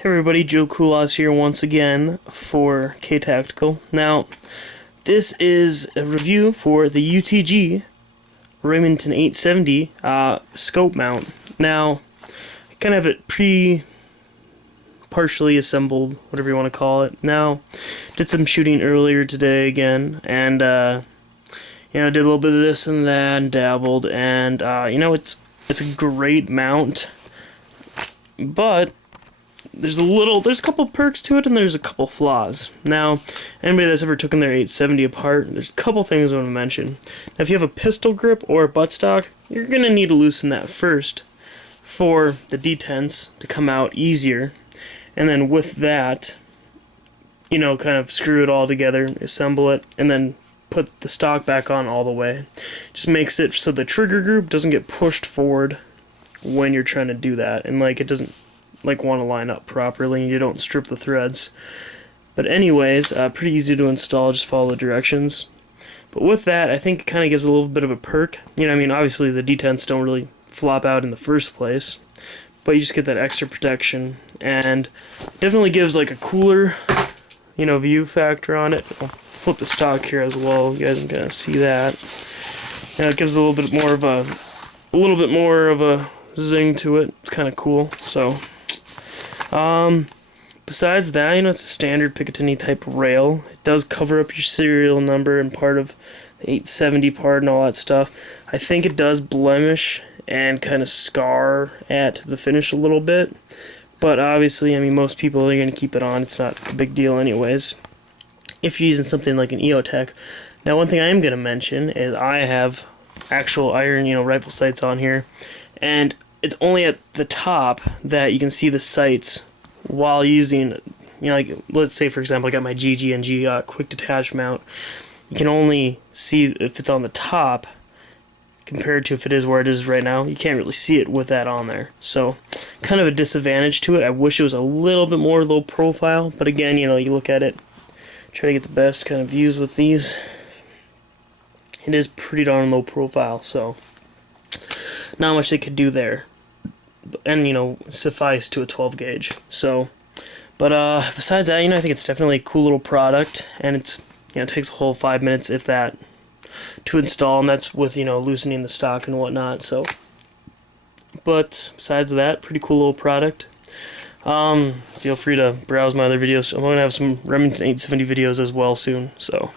Hey everybody, Joe Kulas here once again for K-Tactical. Now, this is a review for the UTG Remington 870 scope mount. Now, I kind of have it partially assembled, whatever you want to call it. Now, did some shooting earlier today again, and did a little bit of this and that, and dabbled, and it's a great mount, but there's a couple perks to it, and there's a couple flaws. Now, anybody that's ever taken their 870 apart, there's a couple things I want to mention. Now, if you have a pistol grip or a buttstock, you're going to need to loosen that first for the detents to come out easier. And then with that, kind of screw it all together, assemble it, and then put the stock back on all the way. Just makes it so the trigger group doesn't get pushed forward when you're trying to do that, and it doesn't want to line up properly, and you don't strip the threads. But anyways, pretty easy to install, just follow the directions. But with that, I think it kind of gives a little bit of a perk. Obviously the detents don't really flop out in the first place, but you just get that extra protection, and definitely gives a cooler, view factor on it. I'll flip the stock here as well, you guys can kind of see that. It gives a little bit more of a zing to it. It's kind of cool. So besides that, it's a standard Picatinny type rail. It does cover up your serial number and part of the 870 part and all that stuff. I think it does blemish and kind of scar at the finish a little bit, but obviously, most people are going to keep it on. It's not a big deal anyways, if you're using something like an Eotech. Now, one thing I am going to mention is I have actual iron, rifle sights on here, and it's only at the top that you can see the sights while using, let's say for example I got my GG&G quick detach mount. You can only see if it's on the top compared to if it is where it is right now. You can't really see it with that on there, so kind of a disadvantage to it. I wish it was a little bit more low profile, but again, you look at it, try to get the best kind of views with these. It is pretty darn low profile, so not much they could do there, and suffice to a 12 gauge. So, but besides that, I think it's definitely a cool little product, and it's it takes a whole 5 minutes, if that, to install, and that's with loosening the stock and whatnot. So, but besides that, pretty cool little product. Feel free to browse my other videos. I'm gonna have some Remington 870 videos as well soon. So.